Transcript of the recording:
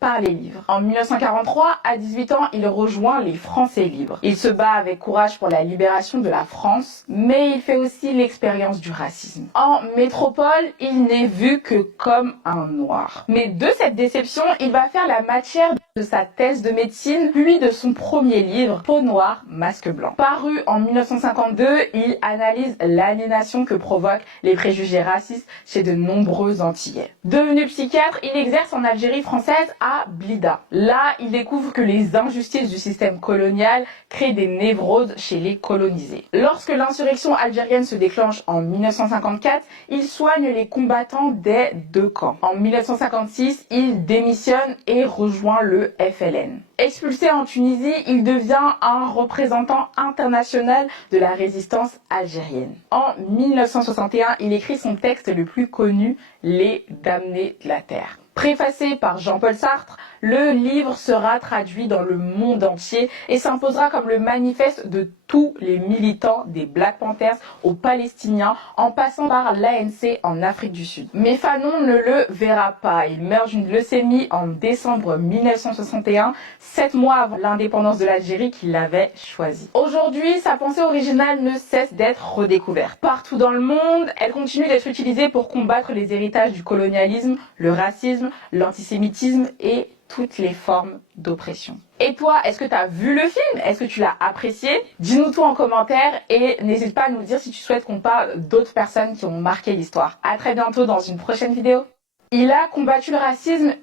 par les livres. En 1943, à 18 ans, il rejoint les Français libres. Il se bat avec courage pour la libération de la France, mais il fait aussi l'expérience du racisme. En métropole, il n'est vu que comme un noir. Mais de cette déception, il va faire la matière de sa thèse de médecine, puis de son premier livre, Peau noire, masque blanc. Paru en 1952, il analyse l'aliénation que provoquent les préjugés racistes chez de nombreux Antillais. Devenu psychiatre, il exerce en Algérie française à Blida. Là, il découvre que les injustices du système colonial créent des névroses chez les colonisés. Lorsque l'insurrection algérienne se déclenche en 1954, il soigne les combattants des deux camps. En 1956, il démissionne et rejoint le FLN. Expulsé en Tunisie, il devient un représentant international de la résistance algérienne. En 1961, il écrit son texte le plus connu, Les Damnés de la Terre. Préfacé par Jean-Paul Sartre, le livre sera traduit dans le monde entier et s'imposera comme le manifeste de tous les militants des Black Panthers aux Palestiniens en passant par l'ANC en Afrique du Sud. Mais Fanon ne le verra pas. Il meurt d'une leucémie en décembre 1961, 7 mois avant l'indépendance de l'Algérie qu'il avait choisie. Aujourd'hui, sa pensée originale ne cesse d'être redécouverte. Partout dans le monde, elle continue d'être utilisée pour combattre les héritages du colonialisme, le racisme, l'antisémitisme et toutes les formes d'oppression. Et toi, est-ce que tu as vu le film? Est-ce que tu l'as apprécié? Dis-nous tout en commentaire et n'hésite pas à nous dire si tu souhaites qu'on parle d'autres personnes qui ont marqué l'histoire. À très bientôt dans une prochaine vidéo. Il a combattu le racisme